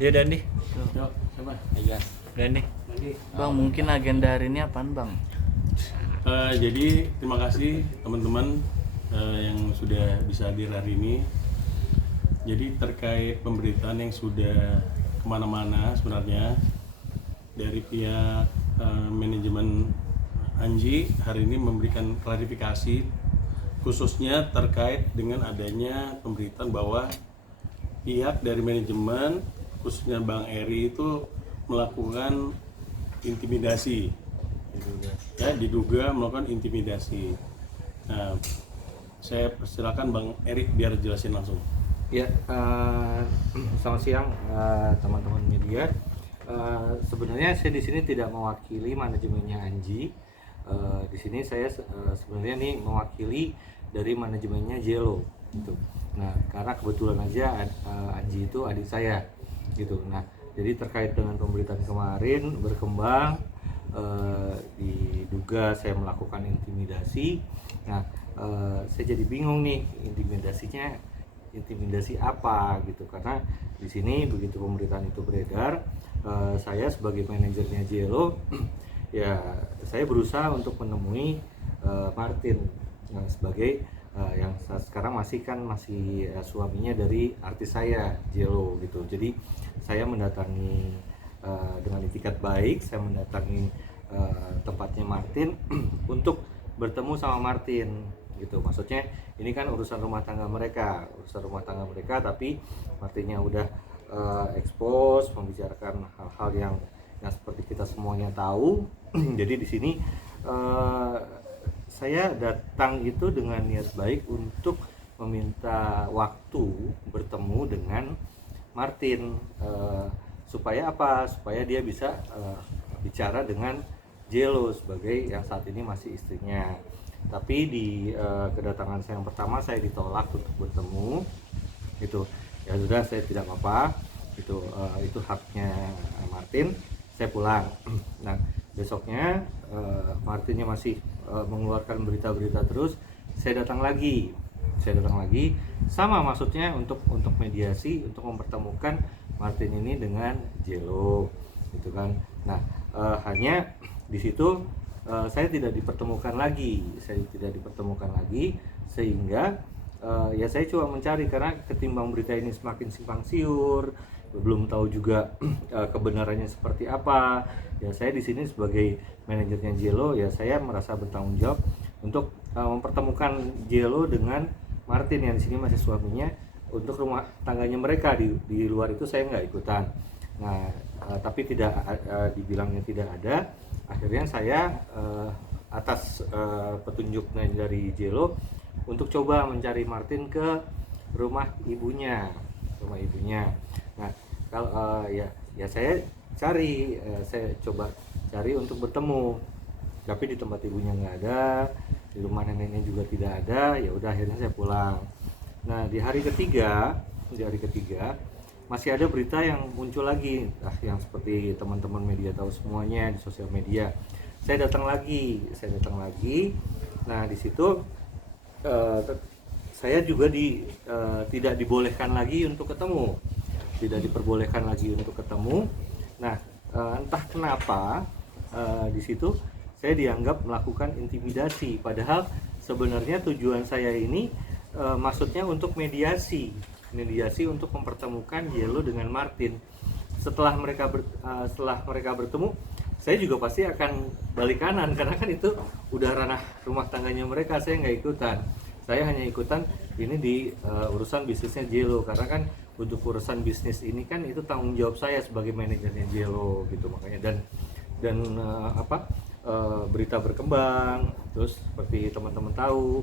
Ya Dandi. Yuk, siapa? Iya. Dandi. Bang, mungkin agenda hari ini apaan bang? Jadi terima kasih teman-teman yang sudah bisa hadir hari ini. Jadi terkait pemberitaan yang sudah kemana-mana sebenarnya dari pihak manajemen Anji hari ini memberikan klarifikasi khususnya terkait dengan adanya pemberitaan bahwa pihak dari manajemen khususnya Bang Eri itu melakukan intimidasi, ya diduga melakukan intimidasi. Nah, saya persilakan Bang Eri biar jelasin langsung. Ya, selamat siang teman-teman media. Sebenarnya saya di sini tidak mewakili manajemennya Anji. Di sini saya sebenarnya nih mewakili dari manajemennya Jelo, gitu. Nah, karena kebetulan aja Anji itu adik saya, gitu. Nah, jadi terkait dengan pemberitaan kemarin berkembang, diduga saya melakukan intimidasi. Nah, saya jadi bingung nih intimidasi apa gitu, karena di sini begitu pemberitaan itu beredar, saya sebagai manajernya Jelo ya saya berusaha untuk menemui Martin sebagai yang sekarang masih suaminya dari artis saya Jelo gitu. Jadi saya mendatangi dengan itikat baik, saya mendatangi tempatnya Martin untuk bertemu sama Martin gitu. Maksudnya ini kan urusan rumah tangga mereka, tapi Martinnya udah expose, membicarakan hal-hal yang seperti kita semuanya tahu. Jadi di sini saya datang itu dengan niat baik untuk meminta waktu bertemu dengan Martin, supaya apa? Supaya dia bisa bicara dengan Jelo sebagai yang saat ini masih istrinya. Tapi di kedatangan saya yang pertama saya ditolak untuk bertemu, itu ya sudah, saya tidak apa-apa, itu haknya Martin, saya pulang. Nah, besoknya Martinnya masih mengeluarkan berita-berita terus, saya datang lagi sama maksudnya untuk mediasi, untuk mempertemukan Martin ini dengan Jelo, gitu kan. Nah, hanya di situ saya tidak dipertemukan lagi, sehingga ya saya coba mencari, karena ketimbang berita ini semakin simpang siur, belum tahu juga kebenarannya seperti apa. Ya saya di sini sebagai manajernya Jelo, ya saya merasa bertanggung jawab untuk mempertemukan Jelo dengan Martin yang di sini masih suaminya. Untuk rumah tangganya mereka di luar itu saya nggak ikutan. Nah, tapi tidak dibilangnya tidak ada. Akhirnya saya atas petunjuknya dari Jelo untuk coba mencari Martin ke rumah ibunya. Nah, kalau ya saya coba cari untuk bertemu, tapi di tempat ibunya nggak ada, di rumah neneknya juga tidak ada. Ya udah, akhirnya saya pulang. Nah, di hari ketiga masih ada berita yang muncul lagi, yang seperti teman-teman media tahu semuanya di sosial media. Saya datang lagi. Nah, di situ saya juga tidak diperbolehkan lagi untuk ketemu. Nah, entah kenapa di situ saya dianggap melakukan intimidasi, padahal sebenarnya tujuan saya ini maksudnya untuk mediasi untuk mempertemukan Jelo dengan Martin. Setelah mereka bertemu, saya juga pasti akan balik kanan, karena kan itu udah ranah rumah tangganya mereka. Saya nggak ikutan, saya hanya ikutan ini di urusan bisnisnya Jelo, karena kan untuk urusan bisnis ini kan itu tanggung jawab saya sebagai manajernya Jelo gitu. Makanya dan berita berkembang, terus seperti teman-teman tahu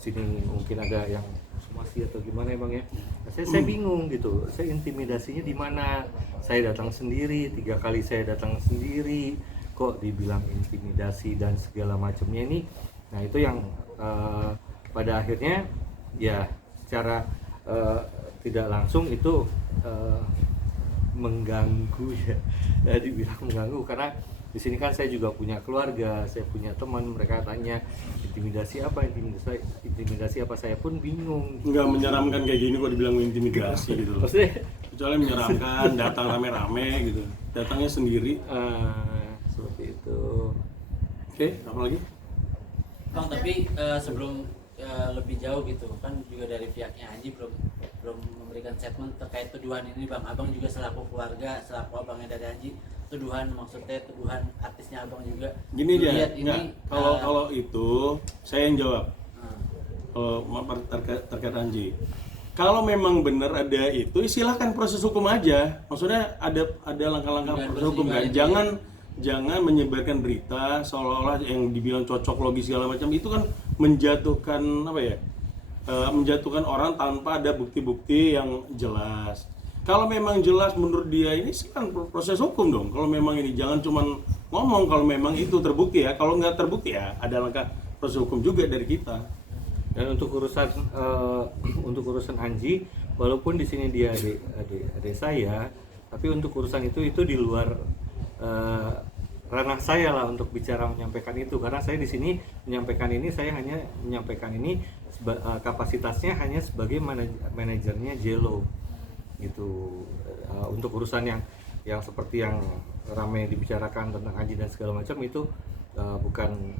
sini mungkin ada yang somasi atau gimana ya Bang ya. Nah, saya bingung gitu, saya intimidasinya di mana? Saya datang sendiri, 3 kali saya datang sendiri, kok dibilang intimidasi dan segala macamnya ini. Nah, itu yang pada akhirnya ya secara tidak langsung itu mengganggu ya, dibilang mengganggu, karena di sini kan saya juga punya keluarga, saya punya teman, mereka tanya intimidasi apa, saya pun bingung. Nggak menyeramkan kayak gini kok dibilang intimidasi gitu loh. Maksudnya kecuali menyeramkan, datang rame-rame gitu, datangnya sendiri. Seperti itu. Oke, apa lagi? Bang, tapi sebelum lebih jauh gitu kan, juga dari pihaknya Anji belum memberikan statement terkait tuduhan ini Bang. Abang juga selaku keluarga, selaku abangnya dari Anji, tuduhan maksudnya tuduhan artisnya Abang juga. Gini aja, Lihat enggak. Kalau itu saya yang jawab. Terkait Anji. Kalau memang benar ada itu, silahkan proses hukum aja. Maksudnya ada langkah-langkah Dan proses hukum kan. Jangan menyebarkan berita seolah-olah yang dibilang cocok logis segala macam itu kan menjatuhkan apa ya? Menjatuhkan orang tanpa ada bukti-bukti yang jelas. Kalau memang jelas menurut dia ini kan proses hukum dong. Kalau memang ini jangan cuman ngomong kalau memang itu terbukti ya. Kalau nggak terbukti ya ada langkah proses hukum juga dari kita. Dan untuk urusan Anji, walaupun di sini dia adik saya, tapi untuk urusan itu di luar ranah saya lah untuk bicara menyampaikan itu, karena saya di sini menyampaikan ini, saya hanya menyampaikan ini kapasitasnya hanya sebagai manajernya Jello gitu. Untuk urusan yang seperti yang ramai dibicarakan tentang Anji dan segala macam itu bukan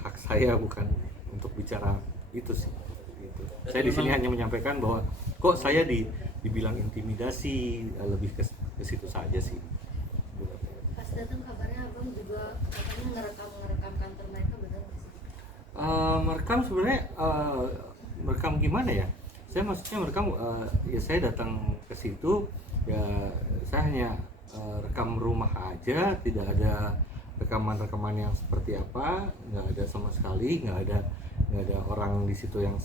hak saya, bukan untuk bicara itu sih gitu. Saya di sini hanya menyampaikan bahwa kok saya dibilang intimidasi, lebih ke situ saja sih. Pas datang kabarnya abang juga katanya ngerekam kantor mereka, benar nggak sih? Merekam sebenarnya merekam gimana ya? Saya maksudnya merekam ya saya datang ke situ ya saya hanya rekam rumah aja, tidak ada rekaman yang seperti apa, nggak ada sama sekali, nggak ada orang di situ yang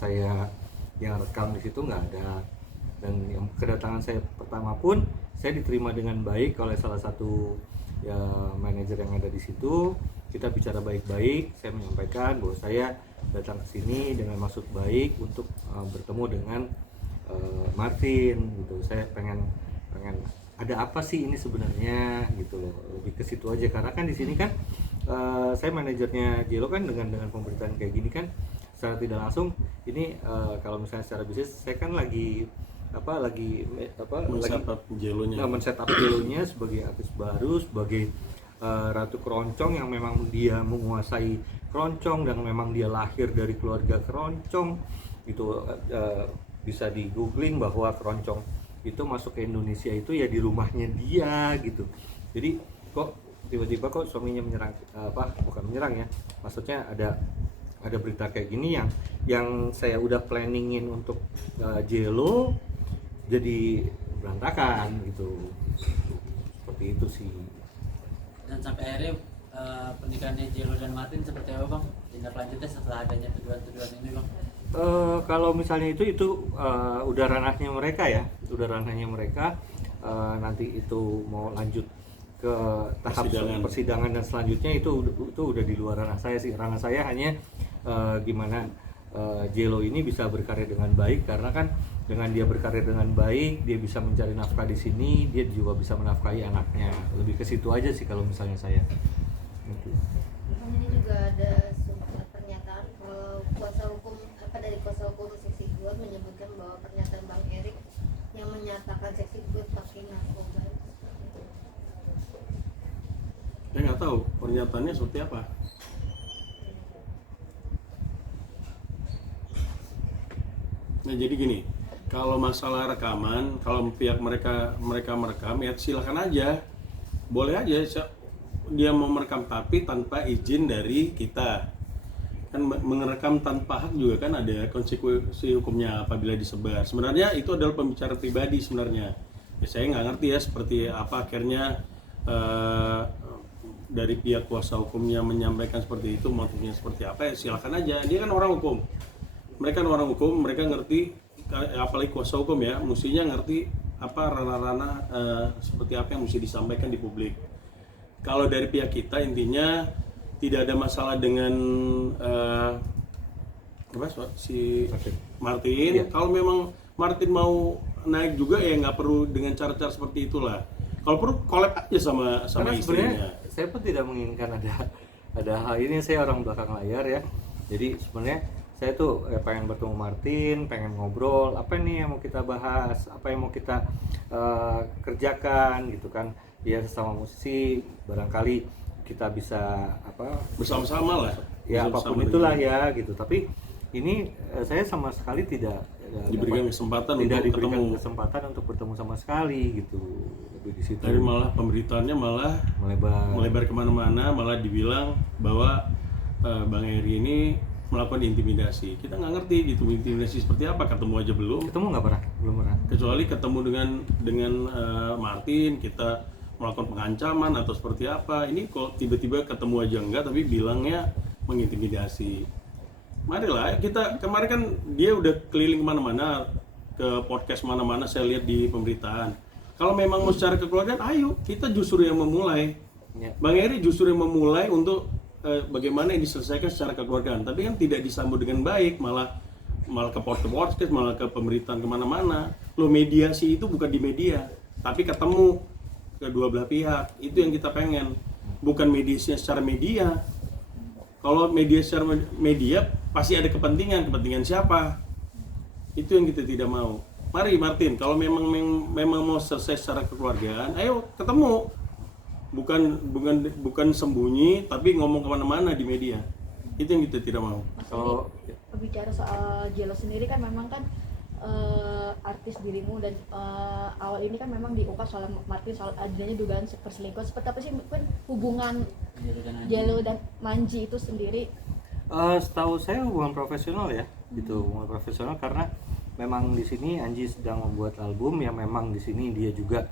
rekam di situ, nggak ada. Dan yang kedatangan saya pertama pun saya diterima dengan baik oleh salah satu ya manajer yang ada di situ. Kita bicara baik-baik, saya menyampaikan bahwa saya datang ke sini dengan maksud baik untuk bertemu dengan Martin gitu. Saya pengen ada apa sih ini sebenarnya gitu loh, lebih ke situ aja, karena kan di sini kan saya manajernya Jello kan dengan pemberitaan kayak gini kan secara tidak langsung ini kalau misalnya secara bisnis saya kan lagi Men-setup Jello-nya sebagai artis baru, sebagai ratu keroncong yang memang dia menguasai keroncong dan memang dia lahir dari keluarga keroncong itu. Bisa di googling bahwa keroncong itu masuk ke Indonesia itu ya di rumahnya dia gitu. Jadi kok tiba-tiba kok suaminya menyerang, bukan menyerang ya, maksudnya ada berita kayak gini yang saya udah planningin untuk Jello jadi berantakan gitu. Seperti itu sih. Dan sampai akhirnya pernikahannya Jello dan Martin seperti apa Bang? Tindak lanjutnya setelah adanya tuduhan-tuduhan ini Bang? Kalau misalnya itu udah ranahnya mereka ya, nanti itu mau lanjut ke tahap persidangan dan selanjutnya itu udah di luar ranah saya sih. Ranah saya hanya gimana Jello ini bisa berkarya dengan baik, karena kan dengan dia berkarya dengan baik dia bisa mencari nafkah di sini, dia juga bisa menafkahi anaknya. Lebih ke situ aja sih kalau misalnya saya. Gitu. Ini juga ada pernyataan dari kuasa hukum seksi 2 menyebutkan bahwa pernyataan Bang Erik yang menyatakan seksi 2 pakai narkoba. Saya nggak tahu pernyataannya seperti apa. Nah jadi gini, kalau masalah rekaman, kalau pihak mereka merekam ya silakan aja, boleh aja dia mau merekam tapi tanpa izin dari kita. Kan merekam tanpa hak juga kan ada konsekuensi hukumnya apabila disebar. Sebenarnya itu adalah pembicaraan pribadi sebenarnya. Ya, saya nggak ngerti ya seperti apa akhirnya dari pihak kuasa hukumnya menyampaikan seperti itu, motifnya seperti apa ya silakan aja. Dia kan orang hukum. Mereka kan orang hukum, mereka ngerti, apalagi kuasa hukum ya, mestinya ngerti apa ranah-ranah seperti apa yang mesti disampaikan di publik. Kalau dari pihak kita intinya tidak ada masalah dengan si Martin. Iya. Kalau memang Martin mau naik juga ya nggak perlu dengan cara-cara seperti itulah. Kalau perlu collab aja sama istrinya. Saya pun tidak menginginkan ada hal ini. Saya orang belakang layar ya. Jadi sebenarnya saya tuh pengen bertemu Martin, pengen ngobrol, apa nih yang mau kita bahas, apa yang mau kita kerjakan gitu kan. Ya sesama musisi barangkali kita bisa bersama-sama lah ya bersama-sama apapun itulah dengan- ya gitu. Tapi ini saya sama sekali tidak diberikan kesempatan tidak untuk diberikan ketemu. kesempatan untuk bertemu sama sekali gitu. Lebih di situ Dari malah pemberitaannya malah melebar. melebar kemana-mana, malah dibilang bahwa Bang Eri ini melakukan intimidasi. Kita nggak ngerti gitu intimidasi seperti apa, ketemu aja belum. Ketemu nggak pernah? Belum pernah. Kecuali ketemu dengan Martin, kita melakukan pengancaman atau seperti apa. Ini kok tiba-tiba ketemu aja enggak, tapi bilangnya mengintimidasi. Marilah kita, kemarin kan dia udah keliling kemana-mana, ke podcast mana-mana saya lihat di pemberitaan. Kalau memang mau secara kekeluargaan, ayo kita justru yang memulai. Ya. Bang Eri justru yang memulai untuk bagaimana ini diselesaikan secara kekeluargaan. Tapi kan tidak disambut dengan baik, malah ke podcast, malah ke pemberitaan kemana-mana. Lo mediasi itu bukan di media, tapi ketemu kedua belah pihak. Itu yang kita pengen, bukan mediasi secara media. Kalau media secara media pasti ada kepentingan siapa? Itu yang kita tidak mau. Mari Martin, kalau memang mau selesai secara kekeluargaan, ayo ketemu. Bukan sembunyi, tapi ngomong kemana-mana di media. Itu yang kita tidak mau. Kalau Bicara soal Jello sendiri kan memang kan artis dirimu dan awal ini kan memang diungkap soal Martin soal adanya dugaan perselingkuhan. Seperti apa sih mungkin hubungan Jello dan Manji itu sendiri? setahu saya hubungan profesional ya, gitu, hubungan profesional karena memang di sini Anji sedang membuat album yang memang di sini dia juga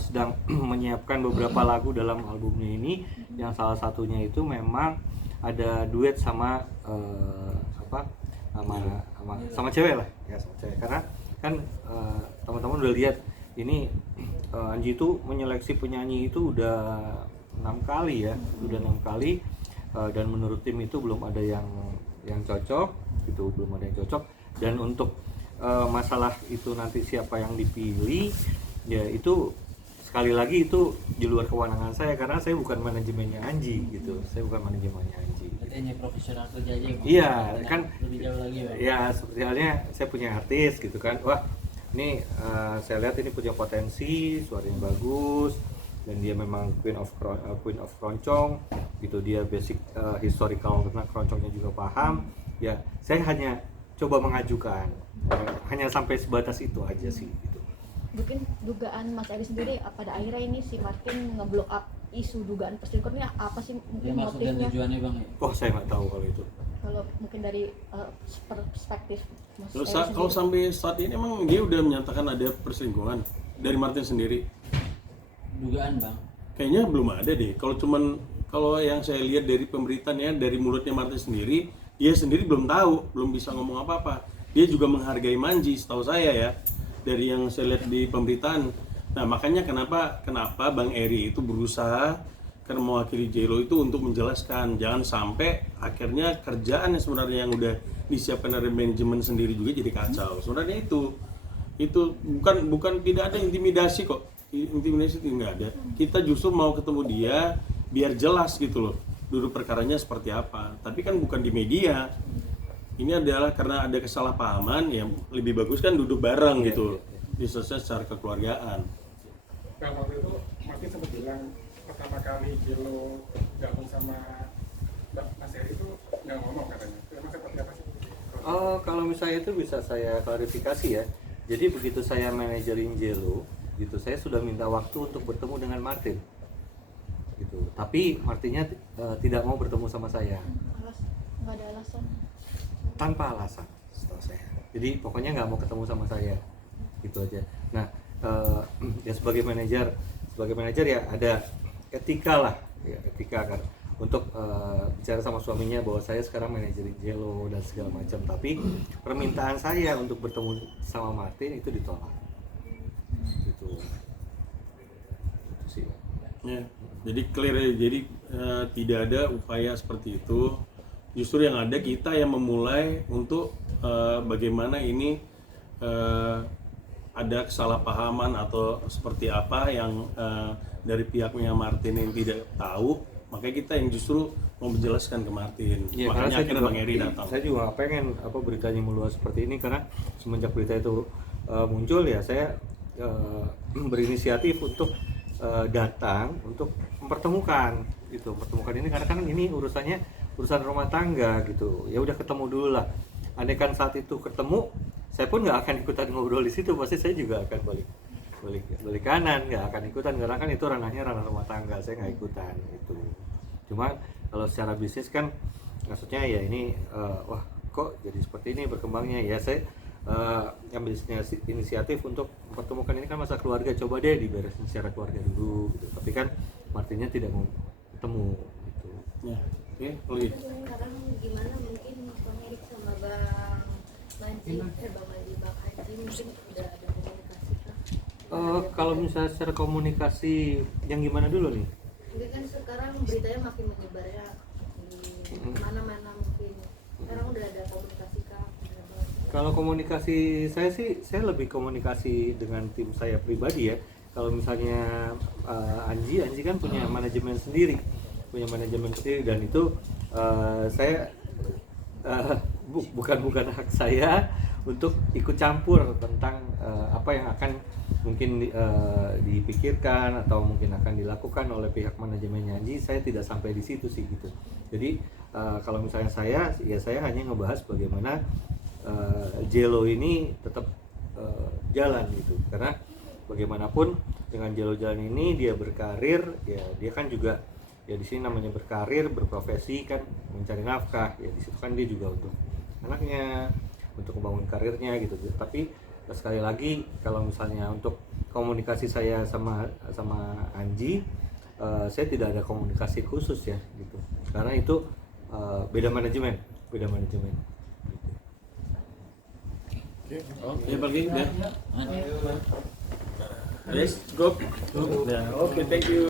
sedang menyiapkan beberapa lagu dalam albumnya ini, yang salah satunya itu memang ada duet sama sama cewek lah ya, sama cewek. Karena kan teman-teman udah lihat ini Anji itu menyeleksi penyanyi itu udah 6 kali ya, udah 6 kali. Dan menurut tim itu belum ada yang cocok gitu, belum ada yang cocok. Dan untuk masalah itu nanti siapa yang dipilih ya, itu sekali lagi itu di luar kewenangan saya karena saya bukan manajemennya Anji gitu, saya bukan manajemennya Anji. Berarti hanya profesional kerja aja ya, Bang? Iya, Tidak kan lebih jauh lagi, Bang. ya seperti halnya saya punya artis gitu kan, wah ini saya lihat ini punya potensi, suaranya bagus, dan dia memang queen of keroncong gitu, dia basic historical tentang keroncongnya juga paham ya. Saya hanya coba mengajukan, hanya sampai sebatas itu aja sih gitu. Mungkin dugaan Mas Eri sendiri pada akhirnya ini si Martin ngeblow up isu dugaan perselingkuhannya apa sih Dia mungkin maksud dan motifnya? tujuannya, Bang, ya? Oh saya nggak tahu kalau itu. Kalau mungkin dari perspektif Mas Eri Kalau sendiri. sampai saat ini emang dia udah menyatakan ada perselingkuhan dari Martin sendiri. Dugaan, Bang. Kayaknya belum ada deh. Kalau yang saya lihat dari pemberitaan ya, dari mulutnya Martin sendiri, dia sendiri belum tahu, belum bisa ngomong apa-apa. Dia juga menghargai Manji, setahu saya ya, dari yang saya lihat di pemberitaan. Nah makanya kenapa Bang Eri itu berusaha karena mewakili Jello itu untuk menjelaskan, jangan sampai akhirnya kerjaan yang sebenarnya yang udah disiapkan dari manajemen sendiri juga jadi kacau. Sebenarnya itu bukan tidak ada intimidasi kok. Intimidasi itu nggak ada. Kita justru mau ketemu dia biar jelas gitu loh duduk perkaranya seperti apa. Tapi kan bukan di media. Ini adalah karena ada kesalahpahaman, yang lebih bagus kan duduk bareng gitu, diselesaikan secara kekeluargaan. Nah, waktu itu Martin sempat bilang pertama kali Jello gabung sama Mas Eri itu nggak ngomong katanya. Memang seperti apa sih? Oh, kalau misalnya itu bisa saya klarifikasi ya. Jadi begitu saya manajerin Jello, gitu, saya sudah minta waktu untuk bertemu dengan Martin, gitu. Tapi Martinnya tidak mau bertemu sama saya, Nggak ada alasan. tanpa alasan, setahu saya. Jadi pokoknya nggak mau ketemu sama saya, gitu aja. Nah, ya sebagai manajer ya ada etika lah, ya etika kan, untuk bicara sama suaminya bahwa saya sekarang manajerin Jello dan segala macam. Tapi permintaan saya untuk bertemu sama Martin itu ditolak, gitu. Itu sih. Ya, jadi clear ya. Jadi tidak ada upaya seperti itu. Justru yang ada kita yang memulai untuk bagaimana ini ada kesalahpahaman atau seperti apa yang dari pihaknya Martin yang tidak tahu, Makanya kita yang justru mau menjelaskan ke Martin. Iya, karena Makanya saya akhirnya juga, Bang Eri datang. saya juga nggak pengen beritanya meluas seperti ini, karena semenjak berita itu muncul ya saya berinisiatif untuk datang untuk mempertemukan ini, karena kan ini urusan rumah tangga gitu. Ya udah ketemu dulu lah. Andaikan saat itu ketemu, saya pun nggak akan ikutan ngobrol di situ, pasti saya juga akan balik kanan, nggak akan ikutan, karena kan itu ranahnya ranah rumah tangga, saya nggak ikutan itu. Cuma kalau secara bisnis kan maksudnya ya ini wah kok jadi seperti ini berkembangnya, ya saya ambil inisiatif untuk mempertemukan. Ini kan masa keluarga, coba deh diberesin secara keluarga dulu gitu. Tapi kan Martinnya tidak mau ketemu gitu. Ya, oke, Oli. Sekarang gimana mungkin Bang Erik sama Bang Manji, Bang Haji mungkin udah ada komunikasi kah? Kalau misalnya secara komunikasi yang gimana dulu nih? Mungkin kan sekarang beritanya makin menyebar ya di mana-mana mungkin. Sekarang udah ada komunikasi kah? Kalau komunikasi saya sih, saya lebih komunikasi dengan tim saya pribadi ya. Kalau misalnya Anji kan punya manajemen sendiri, dan itu saya bukan hak saya untuk ikut campur tentang apa yang akan mungkin dipikirkan atau mungkin akan dilakukan oleh pihak manajemennya Anji. Saya tidak sampai di situ sih gitu. Jadi kalau misalnya saya hanya ngebahas bagaimana Jello ini tetap jalan gitu, karena bagaimanapun dengan Jello jalan ini dia berkarir, ya dia kan juga ya di sini namanya berkarir, berprofesi kan, mencari nafkah ya, di situ kan dia juga untuk anaknya, untuk membangun karirnya gitu. Tapi sekali lagi kalau misalnya untuk komunikasi saya sama Anji, saya tidak ada komunikasi khusus ya gitu, karena itu beda manajemen gitu. Ya, Bang Eri, ya. Yes, go. Nah, oke, thank you.